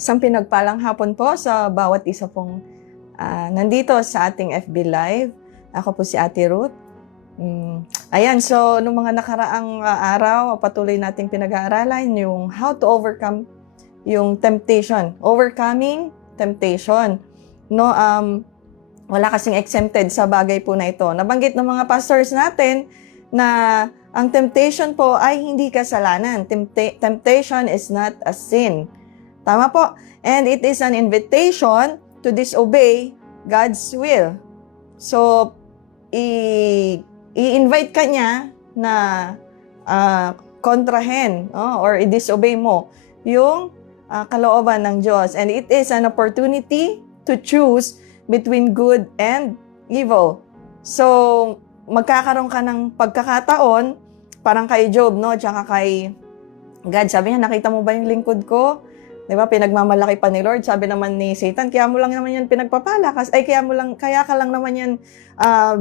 Isang pinagpalang hapon po sa bawat isa pong nandito sa ating FB Live. Ako po si Ate Ruth. Ayan, so nung mga nakaraang araw, patuloy nating pinag-aaralan yung how to overcome yung temptation. Overcoming temptation. No, wala kasing exempted sa bagay po na ito. Nabanggit ng mga pastors natin na ang temptation po ay hindi kasalanan. Temptation is not a sin. Tama po. And it is an invitation to disobey God's will. So, i-invite ka niya na kontrahen or i-disobey mo yung kalooban ng Diyos. And it is an opportunity to choose between good and evil. So, magkakaroon ka ng pagkakataon, parang kay Job, no? Tsaka kay God. Sabi niya, nakita mo ba yung lingkod ko? Diba? Pinagmamalaki pa ni Lord. Sabi naman ni Satan, kaya mo lang naman yan pinagpapala. Kaya ka lang naman yan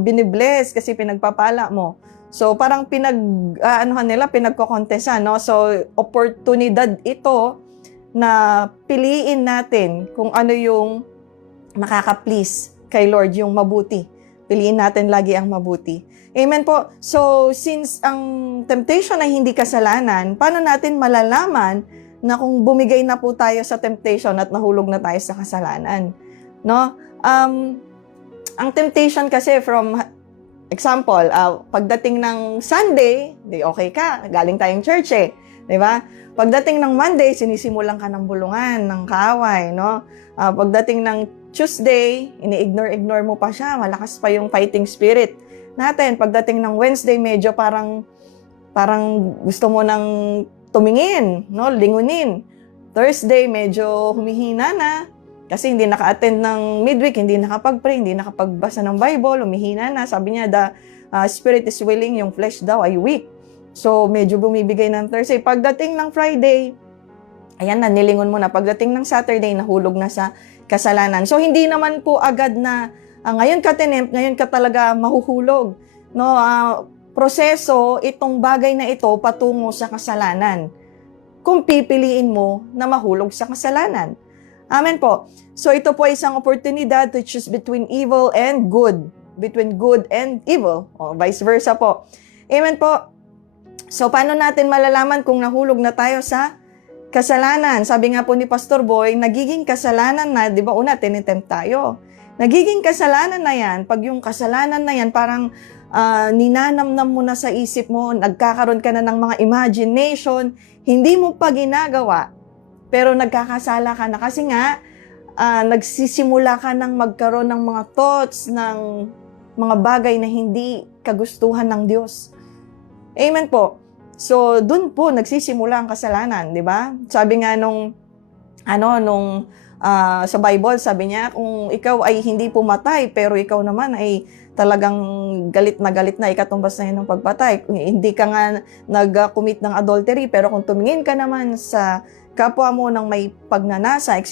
binibless kasi pinagpapala mo. So, parang pinagkokontesan, no? So, oportunidad ito na piliin natin kung ano yung makaka-please kay Lord, yung mabuti. Piliin natin lagi ang mabuti. Amen po. So, since ang temptation ay hindi kasalanan, paano natin malalaman na kung bumigay na po tayo sa temptation at nahulog na tayo sa kasalanan? No? Ang temptation kasi from example, pagdating ng Sunday, di okay ka, galing tayong church eh. Di ba? Pagdating ng Monday, sinisimulan ka ng bulungan, ng kaaway, no? Pagdating ng Tuesday, ini-ignore mo pa siya, malakas pa yung fighting spirit natin. Pagdating ng Wednesday, medyo parang gusto mo nang tumingin, no? Lingunin. Thursday, medyo humihina na kasi hindi naka-attend ng midweek, hindi nakapag-pray, hindi nakapagbasa ng Bible, humihina na. Sabi niya, the spirit is willing, yung flesh daw ay weak. So, medyo bumibigay ng Thursday. Pagdating ng Friday, ayan na, nilingon mo na. Pagdating ng Saturday, nahulog na sa kasalanan. So, hindi naman po agad na ngayon ka tinempt, ngayon ka talaga mahuhulog. No, proseso itong bagay na ito patungo sa kasalanan. Kung pipiliin mo na mahulog sa kasalanan. Amen po. So, ito po ay isang oportunidad to choose between evil and good. Between good and evil. O, vice versa po. Amen po. So, paano natin malalaman kung nahulog na tayo sa kasalanan? Sabi nga po ni Pastor Boy, nagiging kasalanan na, di ba una, tinitempt tayo. Nagiging kasalanan na yan, pag yung kasalanan na yan, parang ninanamnam mo na sa isip mo, nagkakaroon ka na ng mga imagination, hindi mo pa ginagawa, pero nagkakasala ka na kasi nga, nagsisimula ka ng magkaroon ng mga thoughts, ng mga bagay na hindi kagustuhan ng Diyos. Amen po. So, dun po nagsisimula ang kasalanan, di ba? Sabi nga sa Bible, sabi niya, kung ikaw ay hindi pumatay, pero ikaw naman ay talagang galit na ikatumbas na yun ng pagpatay. Kung hindi ka nga nag-commit ng adultery, pero kung tumingin ka naman sa kapwa mo ng may pagnanasa, ay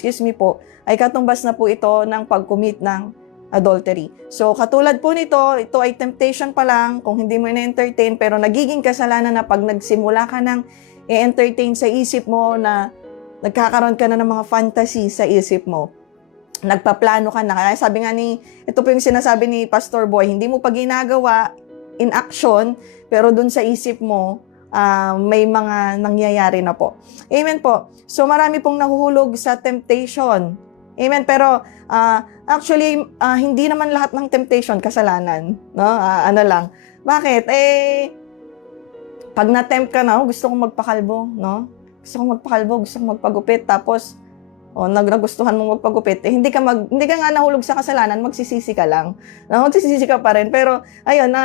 katumbas na po ito ng pag-commit ng adultery. So, katulad po nito, ito ay temptation pa lang, kung hindi mo na-entertain, pero nagiging kasalanan na pag nagsimula ka ng i-entertain sa isip mo na nagkakaroon ka na ng mga fantasy sa isip mo. Nagpaplano ka na. Kaya sabi nga ito po yung sinasabi ni Pastor Boy, hindi mo pa ginagawa in action, pero dun sa isip mo, may mga nangyayari na po. Amen po. So marami pong nahuhulog sa temptation. Amen. Pero actually, hindi naman lahat ng temptation kasalanan. No? Bakit? Pag na-tempt ka na, gusto kong magpakalbo, no? Gusto kong magpagupit, tapos nagustuhan mong magpagupit, hindi ka nga nahulog sa kasalanan, magsisisi ka lang. Magsisisi ka pa rin. Pero, ayun,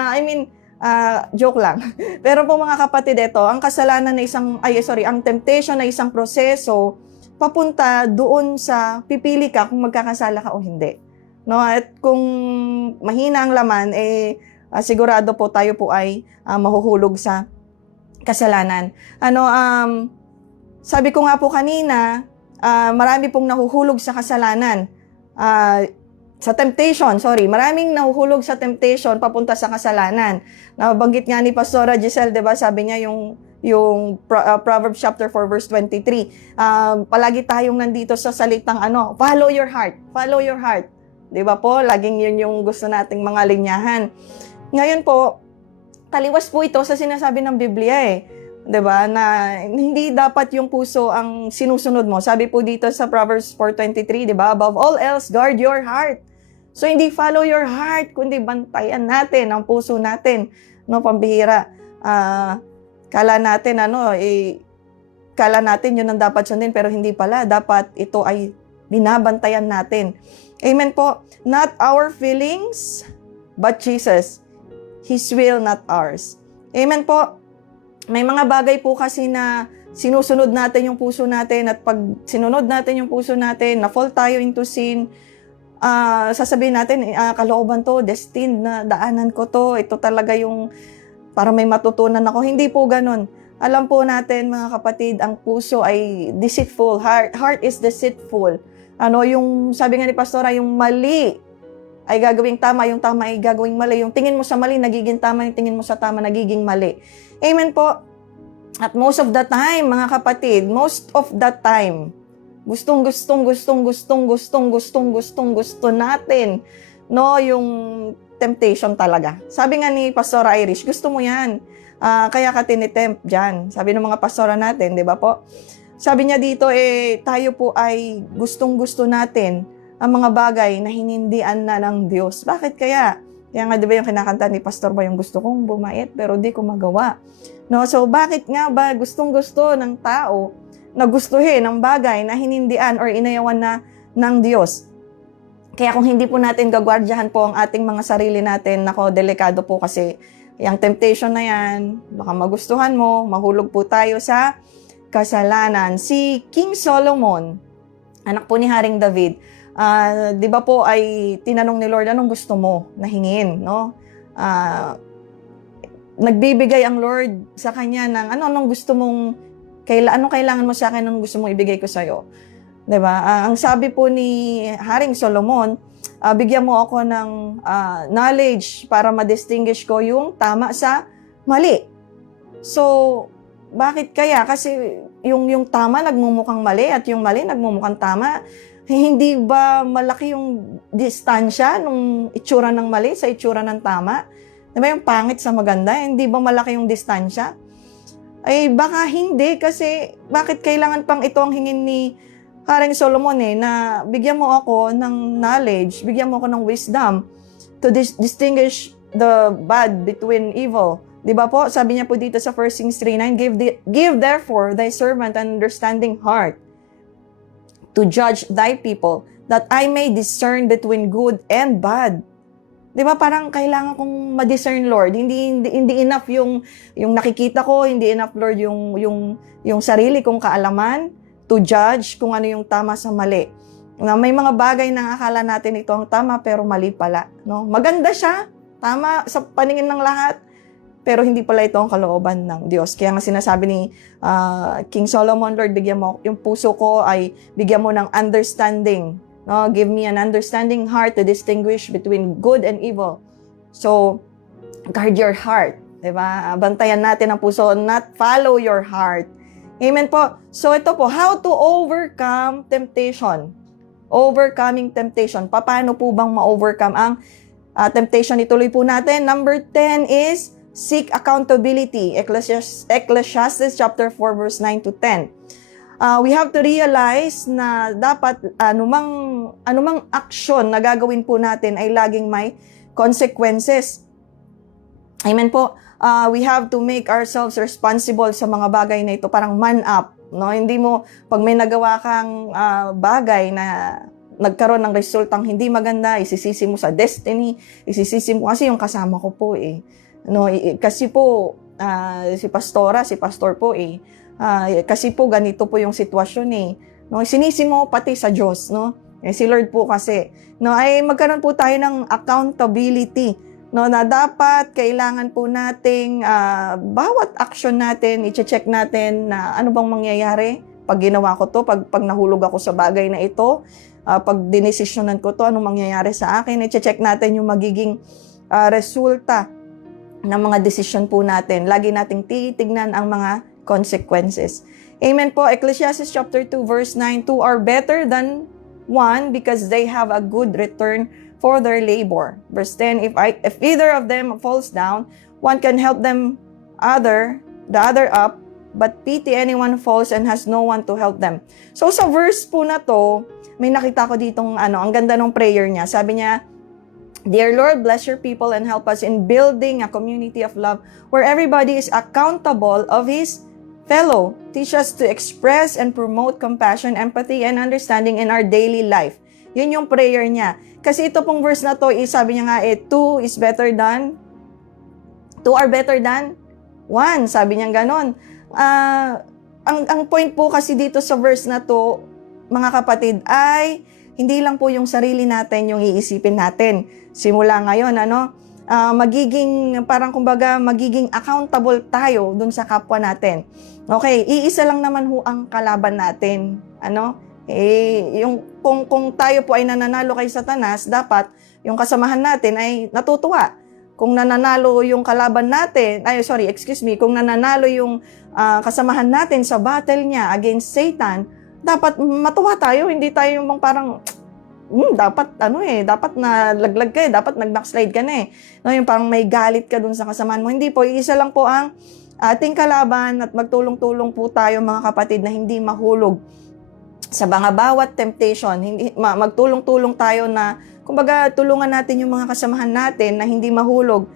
joke lang. Pero po mga kapatid, ito, ang kasalanan na ang temptation na isang proseso, papunta doon sa pipili ka kung magkakasala ka o hindi. No? At kung mahina ang laman, sigurado po tayo po ay mahuhulog sa kasalanan. Sabi ko nga po kanina, marami pong nahuhulog sa kasalanan. Maraming nahuhulog sa temptation papunta sa kasalanan. Nabanggit nga ni Pastora Giselle, 'di ba? Sabi niya yung Proverbs chapter 4 verse 23. Palagi tayong nandito sa salitang follow your heart. Follow your heart. 'Di ba po? Laging yun yung gusto nating mga linyahan. Ngayon po, taliwas po ito sa sinasabi ng Biblia 'di ba? Na hindi dapat yung puso ang sinusunod mo. Sabi po dito sa Proverbs 4:23, 'di ba? Above all else, guard your heart. So hindi follow your heart, kundi bantayan natin ang puso natin. No, pambihira. Kala natin kala natin yun ang dapat sundin, pero hindi pala. Dapat ito ay binabantayan natin. Amen po. Not our feelings, but Jesus. His will, not ours. Amen po. May mga bagay po kasi na sinusunod natin yung puso natin, at pag sinunod natin yung puso natin, na-fall tayo into sin, sasabihin natin, kalooban to, destined na daanan ko to, ito talaga yung para may matutunan ako. Hindi po ganun. Alam po natin, mga kapatid, ang puso ay deceitful. Heart is deceitful. Yung sabi nga ni Pastora, yung mali ay gagawing tama, yung tama ay gagawing mali. Yung tingin mo sa mali, nagiging tama. Yung tingin mo sa tama, nagiging mali. Amen po. At most of the time, mga kapatid, gustong gusto natin, yung temptation talaga. Sabi nga ni Pastor Irish, gusto mo yan. Kaya ka tinitempt dyan. Sabi ng mga pastora natin, di ba po? Sabi niya dito, tayo po ay gustong-gusto natin ang mga bagay na hinindian na ng Diyos. Bakit kaya? Kaya nga, di ba yung kinakanta ni Pastor ba, yung gusto kong bumait pero di ko magawa. No? So, bakit nga ba gustong-gusto ng tao na gustuhin ang bagay na hinindian or inayawan na ng Diyos? Kaya kung hindi po natin gagwardyahan po ang ating mga sarili natin, delikado po kasi yung temptation na yan, baka magustuhan mo, mahulog po tayo sa kasalanan. Si King Solomon, anak po ni Haring David, di ba po ay tinanong ni Lord, anong gusto mo na hingin, no? Nagbibigay ang Lord sa kanya ng anong gusto mong, anong kailangan mo sa akin, anong gusto mong ibigay ko sa'yo. Di ba? Ang sabi po ni Haring Solomon, bigyan mo ako ng knowledge para ma-distinguish ko yung tama sa mali. So, bakit kaya? Kasi yung tama nagmumukhang mali at yung mali nagmumukhang tama. Hindi ba malaki yung distansya nung itsura ng mali sa itsura ng tama? Diba yung pangit sa maganda? Hindi ba malaki yung distansya? Ay baka hindi, kasi bakit kailangan pang ito ang hingin ni Haring Solomon na bigyan mo ako ng knowledge, bigyan mo ako ng wisdom to distinguish the bad between evil. Diba po? Sabi niya po dito sa 1 Kings 3:9, Give therefore thy servant an understanding heart to judge thy people, that I may discern between good and bad. Di ba parang kailangan kong ma-discern, Lord. Hindi enough yung nakikita ko, hindi enough, Lord, yung sarili kong kaalaman to judge kung ano yung tama sa mali. Na may mga bagay na akala natin ito ang tama pero mali pala, no? Maganda siya, tama sa paningin ng lahat, pero hindi pala ito ang kalooban ng Diyos. Kaya nga sinasabi ni King Solomon, Lord, bigyan mo yung puso ko, ay bigyan mo ng understanding. No, give me an understanding heart to distinguish between good and evil. So, guard your heart. Diba? Bantayan natin ang puso, not follow your heart. Amen po. So, ito po, how to overcome temptation. Overcoming temptation. Paano po bang ma-overcome ang temptation? Ituloy po natin. Number 10 is seek accountability. Ecclesiastes chapter 4 verse 9 to 10. We have to realize na dapat anumang aksyon na gagawin po natin ay laging may consequences. Amen po. We have to make ourselves responsible sa mga bagay na ito, parang man up, no? Hindi mo pag may nagawa kang bagay na nagkaroon ng resultang hindi maganda, isisisi mo sa destiny, isisisi mo kasi yung kasama ko po no, kasi po si pastor po kasi po ganito po yung sitwasyon no, sinisi mo pati sa Diyos, no? Si Lord po kasi, no, ay magkaroon po tayo ng accountability, no, na dapat kailangan po nating bawat action natin, i-check natin na ano bang mangyayari pag ginawa ko to, pag nahulog ako sa bagay na ito, pag dinesisyonan ko to, anong mangyayari sa akin, i-check natin yung magiging resulta ng mga desisyon po natin. Lagi nating titignan ang mga consequences. Amen po. Ecclesiastes chapter 2 verse 9, two are better than one because they have a good return for their labor. Verse 10, if either of them falls down, one can help the other up, but pity anyone falls and has no one to help them. So sa verse po na to, may nakita ko ditong ang ganda ng prayer niya. Sabi niya, Dear Lord, bless your people and help us in building a community of love where everybody is accountable of his fellow. Teach us to express and promote compassion, empathy, and understanding in our daily life. Yun yung prayer niya. Kasi ito pong verse na to, sabi niya nga two are better than one. Sabi niya ganon. Ang point po kasi dito sa verse na to, mga kapatid, ay hindi lang po yung sarili natin yung iisipin natin. Simula ngayon, magiging accountable tayo dun sa kapwa natin. Okay, iisa lang naman ho ang kalaban natin. Kung tayo po ay nananalo kay Satanas, dapat yung kasamahan natin ay natutuwa. Kung nananalo yung kalaban natin, kung nananalo yung kasamahan natin sa battle niya against Satan, dapat matuwa tayo, hindi tayo yung parang dapat nalaglag ka dapat nag-backslide ka na yung parang may galit ka dun sa kasamahan mo. Hindi po, isa lang po ang ating kalaban at magtulong-tulong po tayo mga kapatid na hindi mahulog sa bawat temptation. Magtulong-tulong tayo na kumbaga tulungan natin yung mga kasamahan natin na hindi mahulog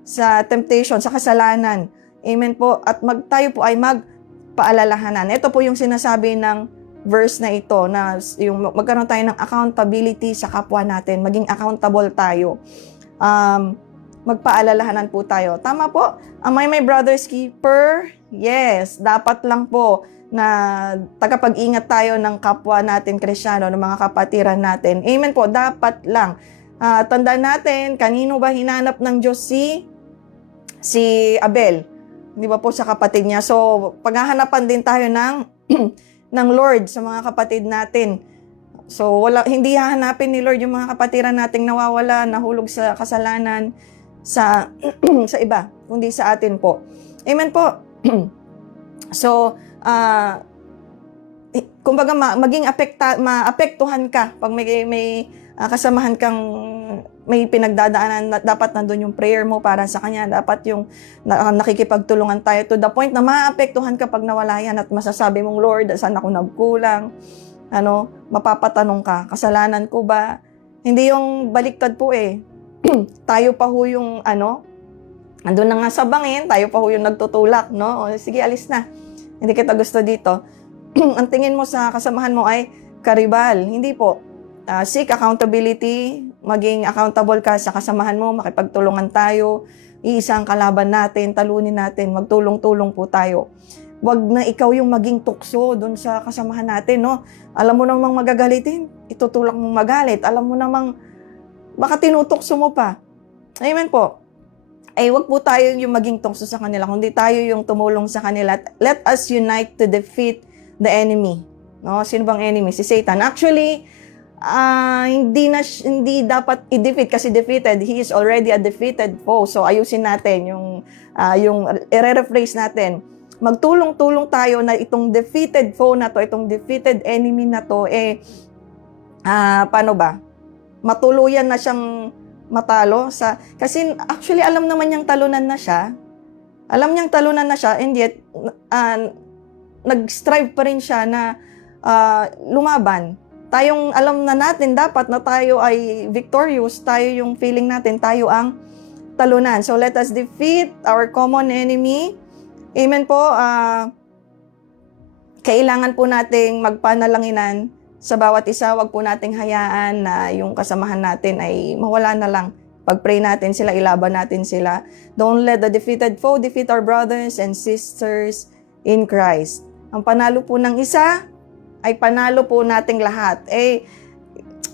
sa temptation, sa kasalanan. Amen po. At tayo po ay magpaalalahanan. Ito po yung sinasabi ng verse na ito, na yung magkaroon tayo ng accountability sa kapwa natin, maging accountable tayo. Magpaalalahanan po tayo. Tama po? Am I my brother's keeper? Yes, dapat lang po na tagapag-ingat tayo ng kapwa natin Kristiyano, ng mga kapatiran natin. Amen po, dapat lang. Tandaan natin, kanino ba hinanap ng Diyos si Abel? Di ba po sa kapatid niya? So, paghahanapan din tayo ng Lord sa mga kapatid natin. So, hindi hahanapin ni Lord yung mga kapatiran nating nawawala, nahulog sa kasalanan, sa iba, kundi sa atin po. Amen po. So, kumbaga maapektuhan ka pag may kasamahan kang may pinagdadaanan, dapat nandun yung prayer mo para sa kanya, dapat yung nakikipagtulungan tayo to the point na maapektuhan ka pag nawala yan at masasabi mong, Lord, saan ako nagkulang? Mapapatanong ka, kasalanan ko ba? Hindi yung baliktad po tayo pa ho yung andun na nga sa bangin, tayo pa ho yung nagtutulak, no? O, sige, alis na. Hindi kita gusto dito. Ang tingin mo sa kasamahan mo ay karibal. Hindi po. Seek accountability, maging accountable ka sa kasamahan mo, makipagtulungan tayo, iisa ang kalaban natin, talunin natin, magtulong-tulong po tayo. Wag na ikaw yung maging tukso doon sa kasamahan natin, no? Alam mo namang magagalitin, itutulak mong magalit. Alam mo namang baka tinutukso mo pa. Amen po. Wag po tayo yung maging tukso sa kanila, kundi tayo yung tumulong sa kanila. Let us unite to defeat the enemy. No? Sino bang enemy? Si Satan. Actually, hindi dapat i-defeat kasi defeated. He is already a defeated foe. So ayusin natin yung i-rephrase natin. Magtulong-tulong tayo na itong defeated foe na to, itong defeated enemy na to, paano ba? Matuluyan na siyang matalo kasi actually alam naman niyang talunan na siya. Alam niyang talunan na siya, and yet nag-strive pa rin siya na lumaban. Tayong alam na natin dapat na tayo ay victorious, tayo yung feeling natin, tayo ang talunan. So let us defeat our common enemy. Amen po. Kailangan po nating magpanalanginan sa bawat isa. Wag po nating hayaan na yung kasamahan natin ay mawala na lang. Pag-pray natin sila, ilaban natin sila. Don't let the defeated foe defeat our brothers and sisters in Christ. Ang panalo po ng isa ay panalo po nating lahat.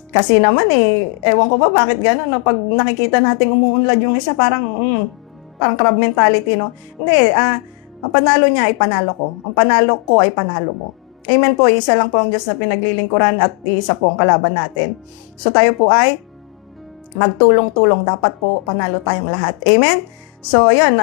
Kasi naman ewan ko ba bakit gano'n, no? Pag nakikita nating umuunlad yung isa, parang crab mentality, no? Hindi, ang panalo niya ay panalo ko. Ang panalo ko ay panalo mo. Amen po, isa lang po ang Diyos na pinaglilingkuran at isa po ang kalaban natin. So tayo po ay magtulong-tulong. Dapat po panalo tayong lahat. Amen? So, ayan,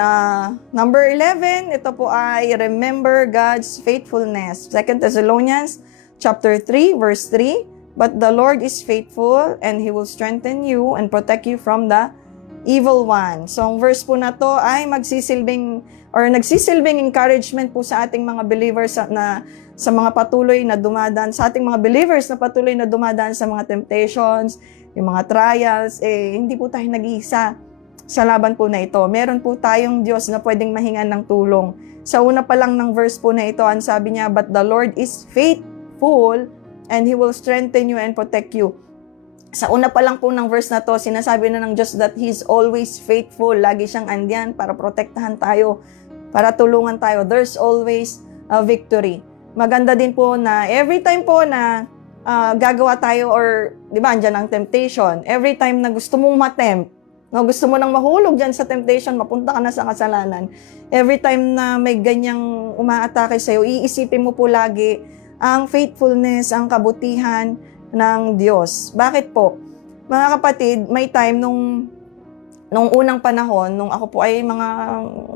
number 11, ito po ay remember God's faithfulness. 2 Thessalonians chapter 3, verse 3, but the Lord is faithful and He will strengthen you and protect you from the evil one. So, ang verse po na to ay nagsisilbing encouragement po sa ating mga believers na sa mga patuloy na dumadaan, sa ating mga believers na patuloy na dumadaan sa mga temptations, yung mga trials, hindi po tayo nag-iisa sa laban po na ito. Meron po tayong Diyos na pwedeng mahingan ng tulong. Sa una pa lang ng verse po na ito, ang sabi niya, but the Lord is faithful and He will strengthen you and protect you. Sa una pa lang po ng verse na to, sinasabi na ng Diyos that He is always faithful. Lagi siyang andyan para protektahan tayo, para tulungan tayo. There's always a victory. Maganda din po na every time po na gagawa tayo or, di ba, andyan ang temptation. Every time na gusto mong matempt, no, gusto mo nang mahulog dyan sa temptation, mapunta ka na sa kasalanan. Every time na may ganyang umaatake sa'yo, iisipin mo po lagi ang faithfulness, ang kabutihan ng Diyos. Bakit po? Mga kapatid, may time nung unang panahon, nung ako po ay mga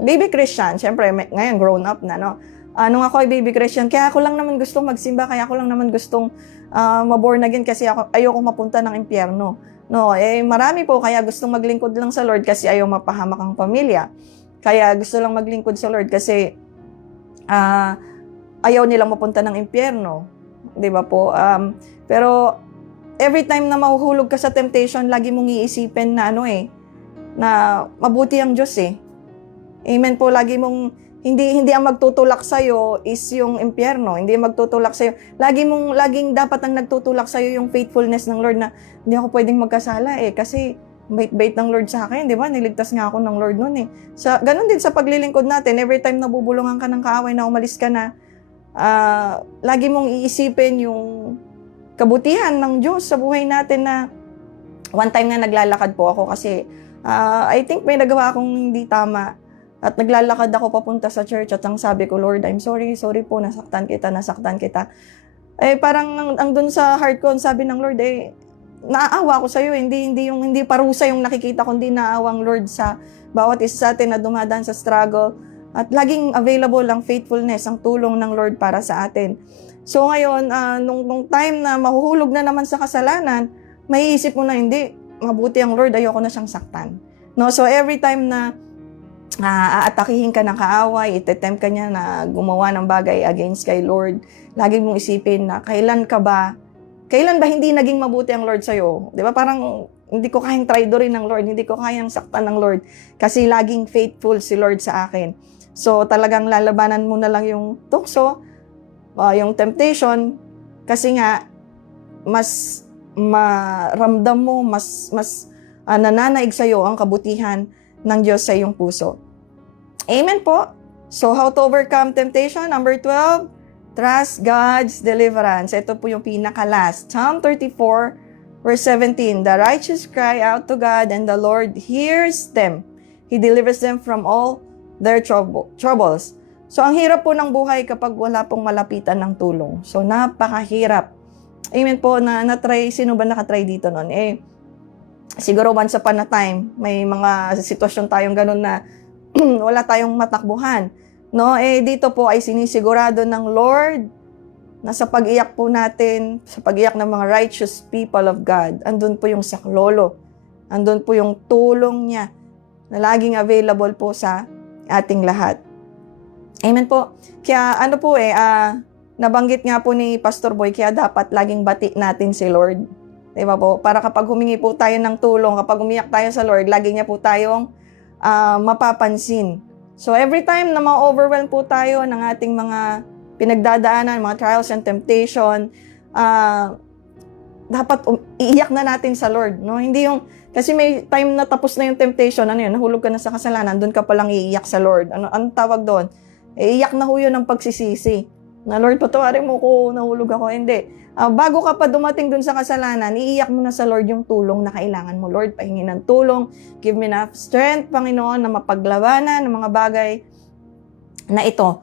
baby Christian, syempre ngayon grown up na, no? Nung ako ay baby Christian, kaya ako lang naman gustong magsimba, kaya ako lang naman gustong maborn again kasi ayoko mapunta ng impyerno. No, marami po kaya gustong maglingkod lang sa Lord kasi ayaw mapahamak ang pamilya. Kaya gusto lang maglingkod sa Lord kasi ayaw nilang mapunta ng impyerno. 'Di ba po? Pero every time na mahuhulog ka sa temptation, lagi mong iisipin na na mabuti ang Diyos eh. Amen po, lagi mong hindi ang magtutulak sa iyo is yung impyerno, hindi magtutulak sa iyo. Laging dapat ang nagtutulak sa iyo yung faithfulness ng Lord na hindi ako pwedeng magkasala kasi bait-bait ng Lord sa akin, 'di ba? Niligtas nga ako ng Lord noon eh. Ganun din sa paglilingkod natin, every time na bubulungan ka ng kaaway na umalis ka na, lagi mong iisipin yung kabutihan ng Diyos sa buhay natin na one time na naglalakad po ako kasi I think may nagawa akong hindi tama. At naglalakad ako papunta sa church at ang sabi ko, Lord, I'm sorry po, nasaktan kita. Parang ang dun sa heart ko, sabi ng Lord, naaawa ko sa iyo, hindi parusa yung nakikita ko, hindi naawang Lord sa bawat isa sa atin na dumadaan sa struggle. At laging available ang faithfulness, ang tulong ng Lord para sa atin. So ngayon, nung time na mahuhulog na naman sa kasalanan, maiisip mo na hindi, mabuti ang Lord, ayoko na siyang saktan. No, so every time na aatakihin ka ng kaaway, itetempt ka niya na gumawa ng bagay against kay Lord, lagi mong isipin na kailan ba hindi naging mabuti ang Lord sa'yo? Di ba? Parang hindi ko kayang traidorin ng Lord, hindi ko kayang saktan ng Lord kasi laging faithful si Lord sa akin. So talagang lalabanan mo na lang yung tukso, yung temptation, kasi nga mas maramdam mo, mas nananaig sa'yo ang kabutihan ng Diyos sa iyong puso. Amen po. So, how to overcome temptation? Number 12, trust God's deliverance. Ito po yung pinaka-last. Psalm 34, verse 17. The righteous cry out to God and the Lord hears them. He delivers them from all their troubles. So, ang hirap po ng buhay kapag wala pong malapitan ng tulong. So, napakahirap. Amen po na na-try. Sino ba nakatry dito nun? Siguro once upon a time, may mga sitwasyon tayong ganun na wala tayong matakbuhan. No? Dito po ay sinisigurado ng Lord na sa pag-iyak po natin, sa pag-iyak ng mga righteous people of God, andun po yung saklolo. Andun po yung tulong niya na laging available po sa ating lahat. Amen po. Kaya nabanggit nga po ni Pastor Boy, kaya dapat laging bati natin si Lord. Diba po? Para kapag humingi po tayo ng tulong, kapag umiyak tayo sa Lord, lagi niya po tayong mapapansin. So every time na ma-overwhelm po tayo ng ating mga pinagdadaanan, mga trials and temptation, dapat iiyak na natin sa Lord. No? Hindi yung, kasi may time na tapos na yung temptation, nahulog ka na sa kasalanan, doon ka palang iiyak sa Lord. Anong tawag doon? Iiyak na ho yun ng pagsisisi. Na Lord, patawarin mo ko, nahulog ako. Hindi. Bago ka pa dumating dun sa kasalanan, iiyak mo na sa Lord yung tulong na kailangan mo. Lord, pahingi ng tulong. Give me enough strength, Panginoon, na mapaglabanan ng mga bagay na ito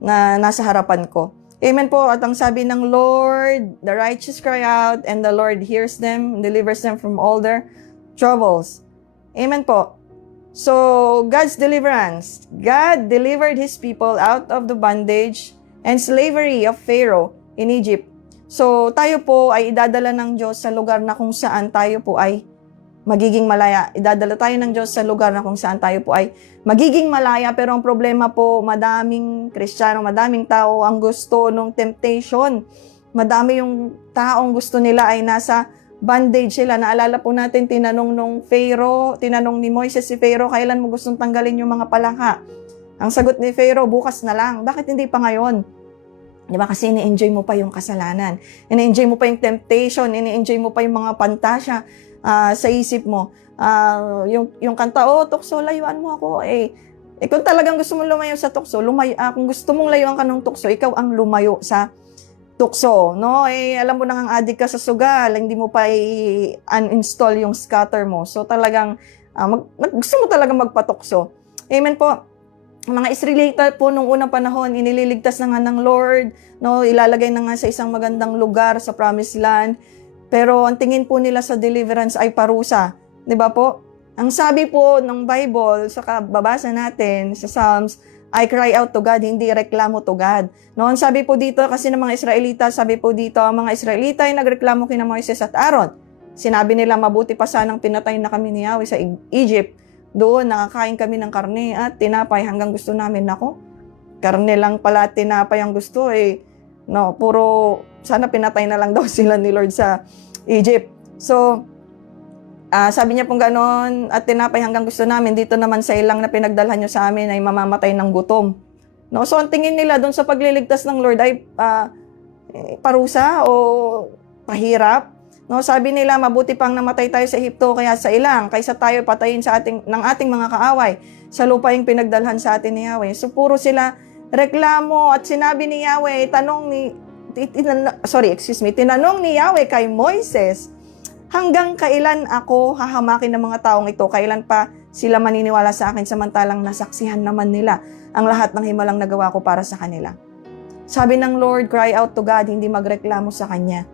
na nasa harapan ko. Amen po. At ang sabi ng Lord, the righteous cry out and the Lord hears them, delivers them from all their troubles. Amen po. So, God's deliverance. God delivered His people out of the bondage and slavery of Pharaoh in Egypt. So, tayo po ay idadala ng Diyos sa lugar na kung saan tayo po ay magiging malaya. Idadala tayo ng Diyos sa lugar na kung saan tayo po ay magiging malaya. Pero ang problema po, madaming Kristiyano, madaming tao ang gusto ng temptation. Madami yung taong gusto nila ay nasa bondage sila. Naalala po natin, tinanong ni Moises si Pharaoh, kailan mo gustong tanggalin yung mga palangka? Ang sagot ni Pharaoh, bukas na lang. Bakit hindi pa ngayon? Di ba? Kasi ini-enjoy mo pa yung kasalanan. Ini-enjoy mo pa yung temptation. Ini-enjoy mo pa yung mga pantasya sa isip mo. Yung kanta, tukso, layuan mo ako. Kung talagang gusto mong lumayo sa tukso, kung gusto mong layuan ka ng tukso, ikaw ang lumayo sa tukso. No? Alam mo nang ang adik ka sa sugal, hindi mo pa uninstall yung scatter mo. So talagang, gusto mo talagang magpatukso. Amen po. Mga Israelita po nung unang panahon, inililigtas na nga ng Lord, no, ilalagay na nga sa isang magandang lugar sa Promised Land. Pero ang tingin po nila sa deliverance ay parusa. 'Di ba po? Ang sabi po ng Bible, sa kababasa natin sa Psalms, I cry out to God, hindi reklamo to God. No, ang sabi po dito kasi ng mga Israelita, sabi po dito, ang mga Israelita ay nagreklamo kina Moises at Aaron. Sinabi nila, mabuti pa sanang pinatay na kami ni Yahweh sa Egypt. Doon, nakakain kami ng karne at tinapay hanggang gusto namin. Nako, karne lang pala at tinapay ang gusto. No, puro, sana pinatay na lang daw sila ni Lord sa Egypt. So, sabi niya pong ganon, at tinapay hanggang gusto namin, dito naman sa ilang na pinagdalhan nyo sa amin ay mamamatay ng gutom. No, so, ang tingin nila doon sa pagliligtas ng Lord ay parusa o pahirap. No, sabi nila, mabuti pang namatay tayo sa Ehipto kaya sa ilang, kaysa tayo patayin ng ating mga kaaway sa lupaing pinagdalhan sa atin ni Yahweh. So puro sila reklamo at sinabi ni Yahweh, tinanong ni Yahweh kay Moises, hanggang kailan ako hahamakin ng mga taong ito? Kailan pa sila maniniwala sa akin samantalang nasaksihan naman nila ang lahat ng himalang nagawa ko para sa kanila? Sabi ng Lord, cry out to God, hindi magreklamo sa Kanya.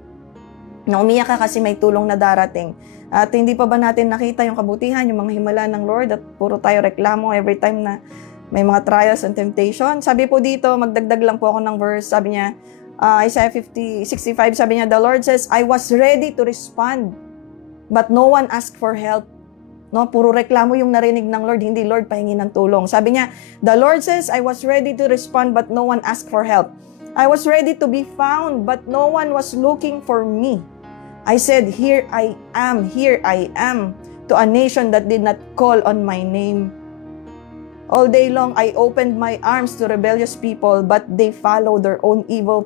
Na umiyak ka kasi may tulong na darating. At hindi pa ba natin nakita yung kabutihan, yung mga himala ng Lord at puro tayo reklamo every time na may mga trials and temptation. Sabi po dito, magdagdag lang po ako ng verse. Sabi niya, Isaiah 65, sabi niya, the Lord says, I was ready to respond, but no one asked for help. No, puro reklamo yung narinig ng Lord, hindi Lord pahingi ng tulong. Sabi niya, the Lord says, I was ready to respond, but no one asked for help. I was ready to be found, but no one was looking for me. I said, here I am, to a nation that did not call on my name. All day long, I opened my arms to rebellious people, but they follow their own evil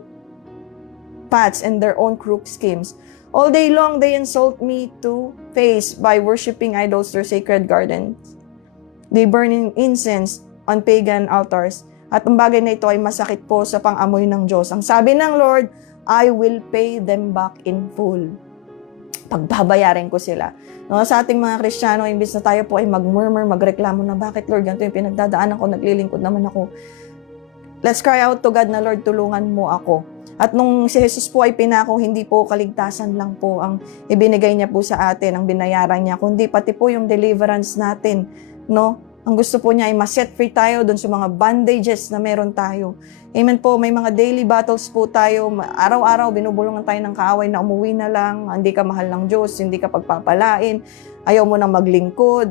paths and their own crooked schemes. All day long, they insult me to face by worshiping idols or sacred gardens. They burn incense on pagan altars. At ang bagay na ito ay masakit po sa pang-amoy ng Diyos. Ang sabi ng Lord, I will pay them back in full. Pagbabayarin ko sila. No, sa ating mga Kristiyano, imbis na tayo po ay mag-murmur, magreklamo na, bakit Lord, ganito yung pinagdadaanan ko, naglilingkod naman ako. Let's cry out to God na, Lord, tulungan mo ako. At nung si Jesus po ay pinako, hindi po kaligtasan lang po ang ibinigay niya po sa atin, ang binayaran niya, kundi pati po yung deliverance natin. No? Ang gusto po niya ay ma-set free tayo doon sa mga bondages na meron tayo. Amen po, may mga daily battles po tayo. Araw-araw, binubulungan tayo ng kaaway na umuwi na lang. Hindi ka mahal ng Diyos, hindi ka pagpapalain. Ayaw mo nang maglingkod.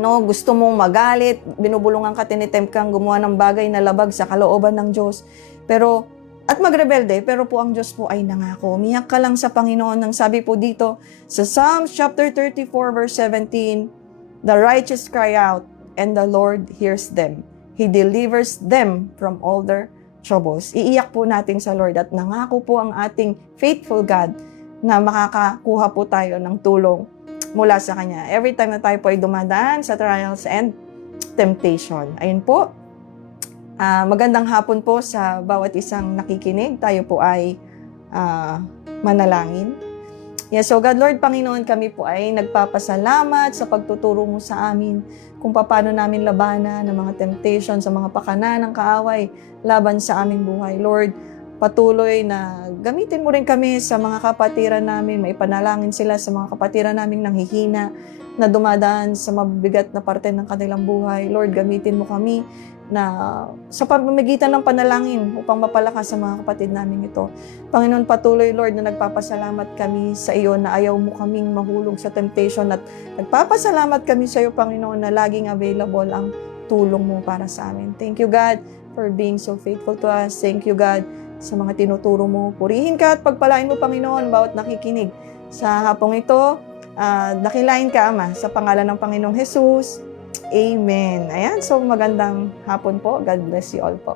No, gusto mong magalit. Binubulungan ka, tinitempt kang gumawa ng bagay na labag sa kalooban ng Diyos. At magrebelde, pero po ang Diyos po ay nangako. Umiyak ka lang sa Panginoon. Nang sabi po dito sa Psalms chapter 34 verse 17, the righteous cry out, and the Lord hears them. He delivers them from all their troubles. Iiyak po natin sa Lord at nangako po ang ating faithful God na makakakuha po tayo ng tulong mula sa Kanya. Every time na tayo po ay dumadaan sa trials and temptation. Ayun po. Magandang hapon po sa bawat isang nakikinig. Tayo po ay manalangin. Yes, so God, Lord, Panginoon, kami po ay nagpapasalamat sa pagtuturo mo sa amin kung paano namin labanan ng mga temptation, sa mga pakana ng kaaway laban sa aming buhay. Lord, patuloy na gamitin mo rin kami sa mga kapatiran namin, maipanalangin sila sa mga kapatiran naming nanghihina, na dumadaan sa mabibigat na parte ng kanilang buhay. Lord, gamitin mo kami na sa pamamagitan ng panalangin upang mapalakas sa mga kapatid namin ito. Panginoon, patuloy, Lord, na nagpapasalamat kami sa iyo na ayaw mo kaming mahulog sa temptation at nagpapasalamat kami sa iyo, Panginoon, na laging available ang tulong mo para sa amin. Thank you, God, for being so faithful to us. Thank you, God, sa mga tinuturo mo. Purihin ka at pagpalain mo, Panginoon, bawat nakikinig sa hapong ito. Dakilain ka, Ama, sa pangalan ng Panginoong Jesus. Amen. Ayan, so magandang hapon po. God bless you all po.